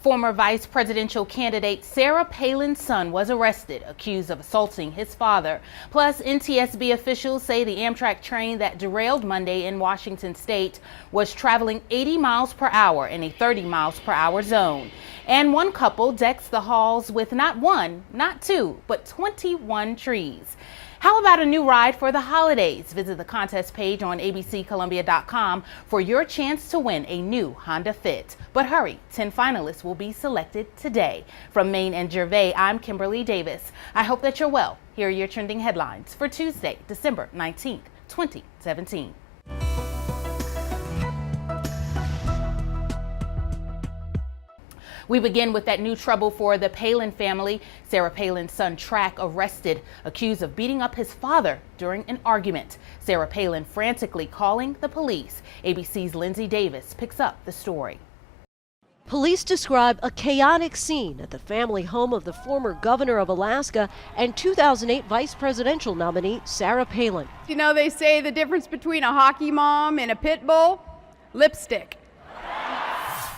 Former vice presidential candidate Sarah Palin's son was arrested, accused of assaulting his father. Plus, NTSB officials say the Amtrak train that derailed Monday in Washington state was traveling 80 miles per hour in a 30 miles per hour zone. And one couple decks the halls with not one, not two, but 21 trees. How about a new ride for the holidays? Visit the contest page on abccolumbia.com for your chance to win a new Honda Fit. But hurry, 10 finalists will be selected today. From Maine and Gervais, I'm Kimberlei Davis. I hope that you're well. Here are your trending headlines for Tuesday, December 19th, 2017. We begin with that new trouble for the Palin family. Sarah Palin's son Track arrested, accused of beating up his father during an argument. Sarah Palin frantically calling the police. ABC's Lindsay Davis picks up the story. Police describe a chaotic scene at the family home of the former governor of Alaska and 2008 vice presidential nominee Sarah Palin. You know, they say the difference between a hockey mom and a pit bull? Lipstick.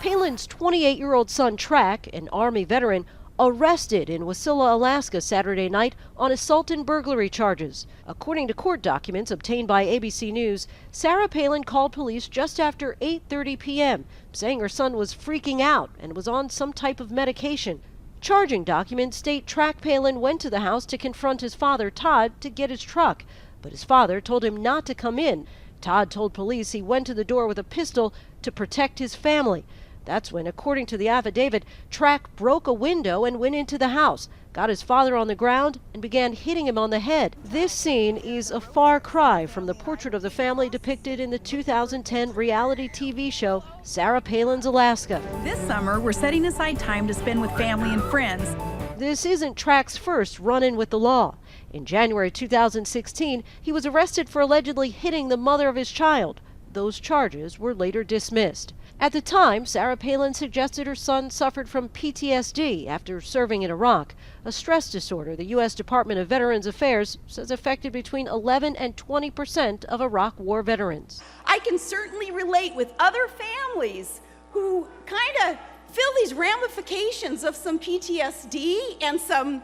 Palin's 28-year-old son Track, an Army veteran, arrested in Wasilla, Alaska Saturday night on assault and burglary charges. According to court documents obtained by ABC News, Sarah Palin called police just after 8:30 p.m., saying her son was freaking out and was on some type of medication. Charging documents state Track Palin went to the house to confront his father, Todd, to get his truck, but his father told him not to come in. Todd told police he went to the door with a pistol to protect his family. That's when, according to the affidavit, Track broke a window and went into the house, got his father on the ground, and began hitting him on the head. This scene is a far cry from the portrait of the family depicted in the 2010 reality TV show Sarah Palin's Alaska. This summer, we're setting aside time to spend with family and friends. This isn't Track's first run-in with the law. In January 2016, he was arrested for allegedly hitting the mother of his child. Those charges were later dismissed. At the time, Sarah Palin suggested her son suffered from PTSD after serving in Iraq, a stress disorder the U.S. Department of Veterans Affairs says affected between 11% and 20% of Iraq War veterans. I can certainly relate with other families who kind of feel these ramifications of some PTSD and some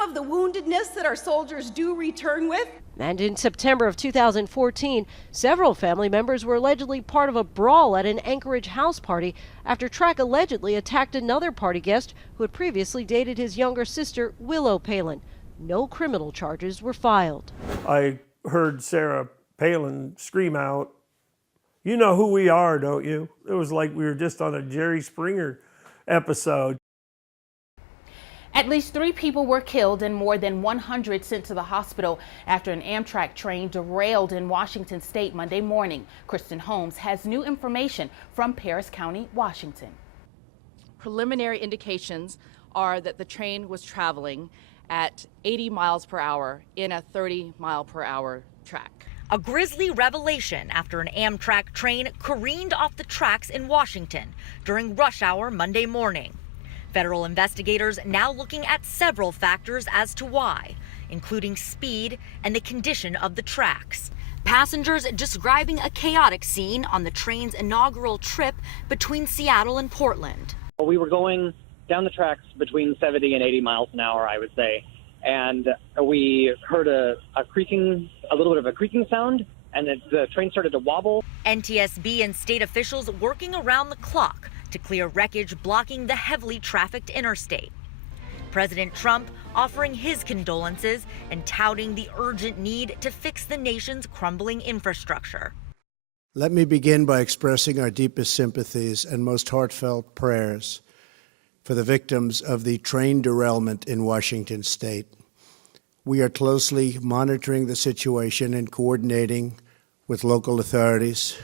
of the woundedness that our soldiers do return with. And in September of 2014, several family members were allegedly part of a brawl at an Anchorage house party after Track allegedly attacked another party guest who had previously dated his younger sister, Willow Palin. No criminal charges were filed. I heard Sarah Palin scream out, "You know who we are, don't you?" It was like we were just on a Jerry Springer episode. At least 3 people were killed and more than 100 sent to the hospital after an Amtrak train derailed in Washington state Monday morning. Kristen Holmes has new information from Paris County, Washington. Preliminary indications are that the train was traveling at 80 miles per hour in a 30 mile per hour track. A grisly revelation after an Amtrak train careened off the tracks in Washington during rush hour Monday morning. Federal investigators now looking at several factors as to why, including speed and the condition of the tracks. Passengers describing a chaotic scene on the train's inaugural trip between Seattle and Portland. We were going down the tracks between 70 and 80 miles an hour, I would say, and we heard a little bit of a creaking sound, and the train started to wobble. NTSB and state officials working around the clock to clear wreckage blocking the heavily trafficked interstate. President Trump offering his condolences and touting the urgent need to fix the nation's crumbling infrastructure. Let me begin by expressing our deepest sympathies and most heartfelt prayers for the victims of the train derailment in Washington state. We are closely monitoring the situation and coordinating with local authorities.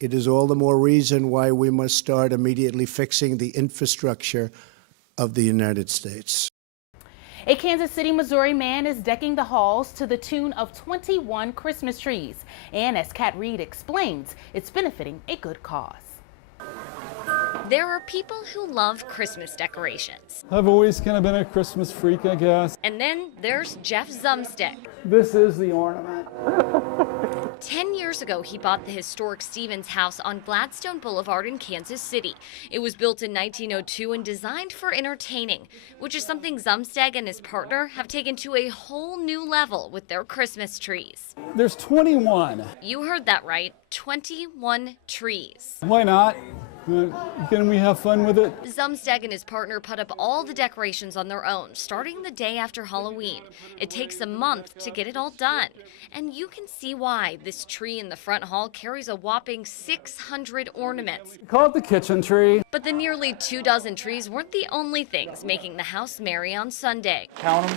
It is all the more reason why we must start immediately fixing the infrastructure of the United States. A Kansas City, Missouri man is decking the halls to the tune of 21 Christmas trees. And as Kat Reed explains, it's benefiting a good cause. There are people who love Christmas decorations. I've always kind of been a Christmas freak, I guess. And then there's Jeff Zumstick. This is the ornament. 10 years ago, he bought the historic Stevens house on Gladstone Boulevard in Kansas City. It was built in 1902 and designed for entertaining, which is something Zumsteg and his partner have taken to a whole new level with their Christmas trees. There's 21. You heard that right, 21 trees. Why not? Can we have fun with it? Zumsteg and his partner put up all the decorations on their own, starting the day after Halloween. It takes a month to get it all done. And you can see why. This tree in the front hall carries a whopping 600 ornaments. Call it the kitchen tree. But the nearly 24 trees weren't the only things making the house merry on Sunday. Count them.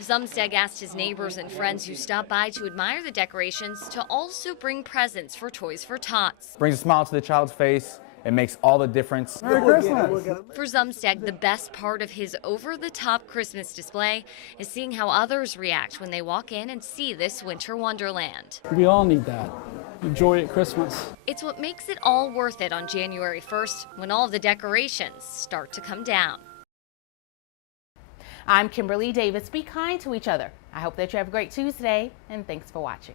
Zumsteg asked his neighbors and friends who stopped by to admire the decorations to also bring presents for Toys for Tots. Brings a smile to the child's face. It makes all the difference. Merry Christmas. For Zumsteg, the best part of his over-the-top Christmas display is seeing how others react when they walk in and see this winter wonderland. We all need that. Joy at Christmas. It's what makes it all worth it on January 1st when all of the decorations start to come down. I'm Kimberlei Davis. Be kind to each other. I hope that you have a great Tuesday, and thanks for watching.